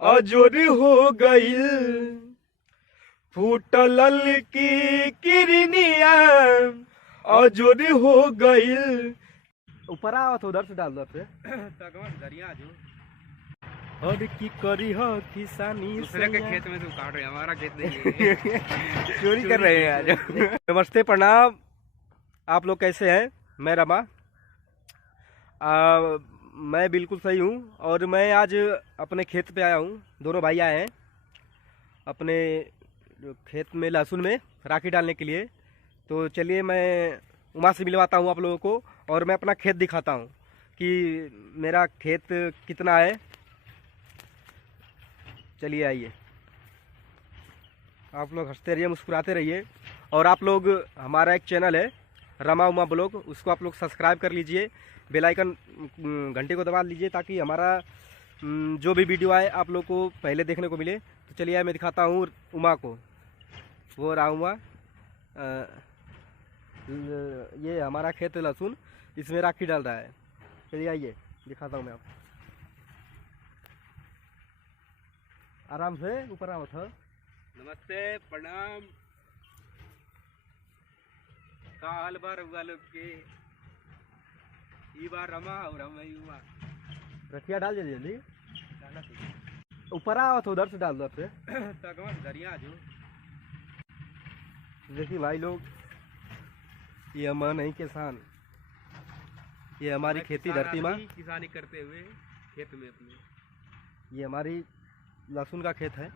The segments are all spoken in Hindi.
अजोर हो गईल, फूटल की किरनिया अजोर हो गईल। ऊपर आओ तो उधर से डाल दो पे दरिया जो और की करी हो किसानी दूसरे के खेत में तो काट रहे, हमारा खेत नहीं है। चोरी कर रहे हैं आज। नमस्ते प्रणाम, आप लोग कैसे हैं? मैं रमा, मैं बिल्कुल सही हूँ और मैं आज अपने खेत पे आया हूँ। दोनों भाई आए हैं अपने खेत में लहसुन में राखी डालने के लिए। तो चलिए मैं उमा से मिलवाता हूँ आप लोगों को और मैं अपना खेत दिखाता हूँ कि मेरा खेत कितना है। चलिए आइए, आप लोग हंसते रहिए, मुस्कुराते रहिए। और आप लोग, हमारा एक चैनल है रमा उमा ब्लॉग, उसको आप लोग सब्सक्राइब कर लीजिए, बेल आइकन घंटे को दबा लीजिए ताकि हमारा जो भी वीडियो आए आप लोग को पहले देखने को मिले। तो चलिए मैं दिखाता हूँ उमा को। वो रहा उमा, ये हमारा खेत लहसुन, इसमें राखी डाल रहा है। चलिए आइए दिखाता हूँ मैं आपको। आराम से ऊपर आओ था। नमस्ते प्रणाम, का हाल बार हुआ लोग के ई बार रमा और हम उमा रखिया डाल दीजिए जल्दी, ऊपर आओ तो उधर से डाल दो पे दरिया जो। देखिए भाई लोग, ये अमन नहीं किसान, ये हमारी खेती धरती माँ, किसानी करते हुए खेत में अपने। ये हमारी लहसुन का खेत है।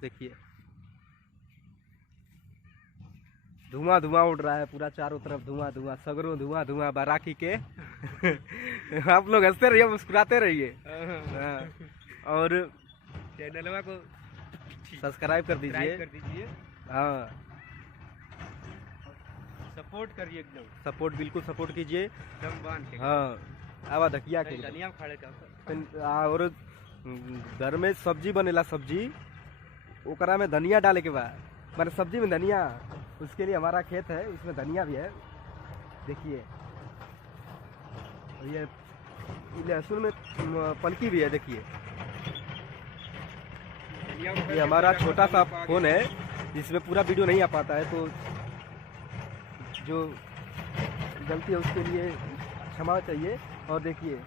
देखिए धुआं धुआं उड़ रहा है पूरा, चारों तरफ धुआं धुआं, सगरों धुआं धुआं बाराकी के। आप लोग हंसते रहिए, मुस्कुराते रहिए। और चैनल को सब्सक्राइब कर दीजिए। हाँ, सपोर्ट करिए, एकदम सपोर्ट, बिल्कुल सपोर्ट कीजिए। दम बांध के। हाँ, आवा धकिया के धनिया खाड़े का। और घर में सब्जी बनेला, सब्जी ओकरा में धनिया डाले के बाद, माने सब्जी में धनिया, उसके लिए हमारा खेत है, उसमें धनिया भी है। देखिए ये लहसुन में पलकी भी है। देखिए ये हमारा छोटा सा फोन है, जिसमें पूरा वीडियो नहीं आ पाता है, तो जो गलती है उसके लिए क्षमा चाहिए। और देखिए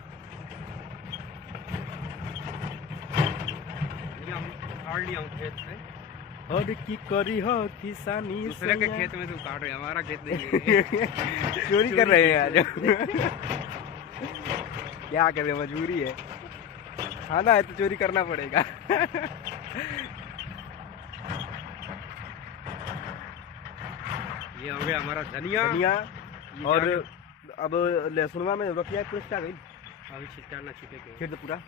खेत से और की करी हो किसानी, दूसरे के खेत में तो काट रहे, हमारा खेत नहीं है। चोरी कर रहे हैं आज। क्या करें, मजबूरी है, खाना है तो चोरी करना पड़ेगा। ये हो गया हमारा धनिया। और अब लहसुनमा में रखिया कुछ क्या गई, अभी छिटना छिटे के छिट दो पूरा।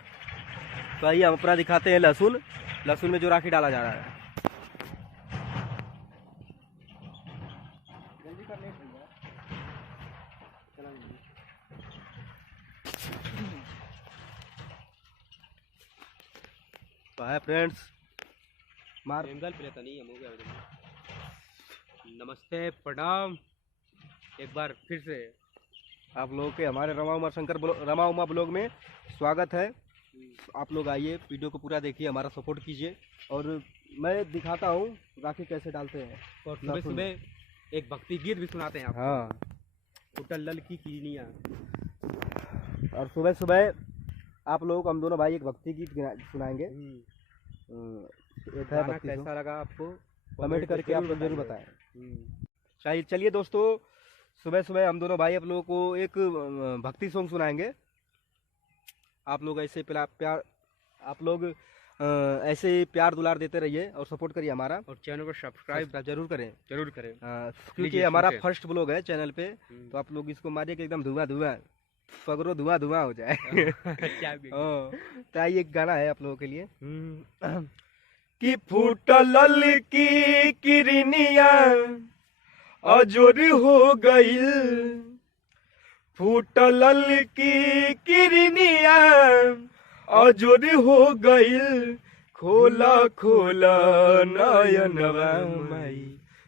तो आइए हम अपना दिखाते हैं लहसुन, लहसुन में जो राखी डाला जा रहा है। जल्दी कर ले भैया, चला तो है फ्रेंड्स, मार एंगल पे लेता नहीं, हम हो गया। नमस्ते प्रणाम, एक बार फिर से आप लोगों के हमारे रमा उमा ब्लॉग में स्वागत है। आप लोग आइए, वीडियो को पूरा देखिए, हमारा सपोर्ट कीजिए। और मैं दिखाता हूँ राखी कैसे डालते हैं। और सुबह सुबह एक भक्ति गीत भी सुनाते हैं आप। हाँ, फूटल लल की किरनिया। और सुबह सुबह आप लोग, हम दोनों भाई एक भक्ति गीत सुनाएंगे। कैसा लगा आपको कमेंट करके आप लोग जरूर बताएं। चलिए दोस्तों, सुबह सुबह हम दोनों भाई आप लोगों को एक भक्ति सॉन्ग सुनाएंगे। आप लोग ऐसे प्यार, आप लोग ऐसे प्यार दुलार देते रहिए और सपोर्ट करिए हमारा। और चैनल को सब्सक्राइब जरूर करें, क्योंकि हमारा फर्स्ट ब्लॉग है चैनल पे। तो आप लोग इसको मारिए कि एकदम धुआं धुआं, पगरो धुआं धुआं हो जाए। तो आइए, एक गाना है आप लोगों के लिए कि फूटल की किरनिया अजोर हो गईल, फूटल की किरनिया अजोर हो गईल, खोला खोला नयनवा माई,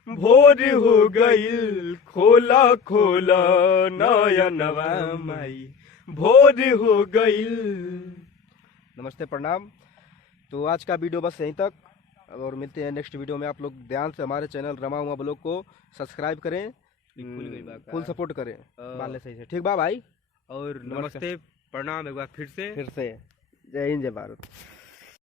भोर हो गईल, खोला खोला नयनवा माई, भोर हो गईल। नमस्ते प्रणाम। तो आज का वीडियो बस यहीं तक, और मिलते हैं नेक्स्ट वीडियो में। आप लोग ध्यान से हमारे चैनल रमा उमा ब्लॉग को सब्सक्राइब करें, फुल सपोर्ट करें। मान ले सही से, ठीक बा भाई, और नमस्ते प्रणाम एक बार फिर से। जय हिंद जय भारत।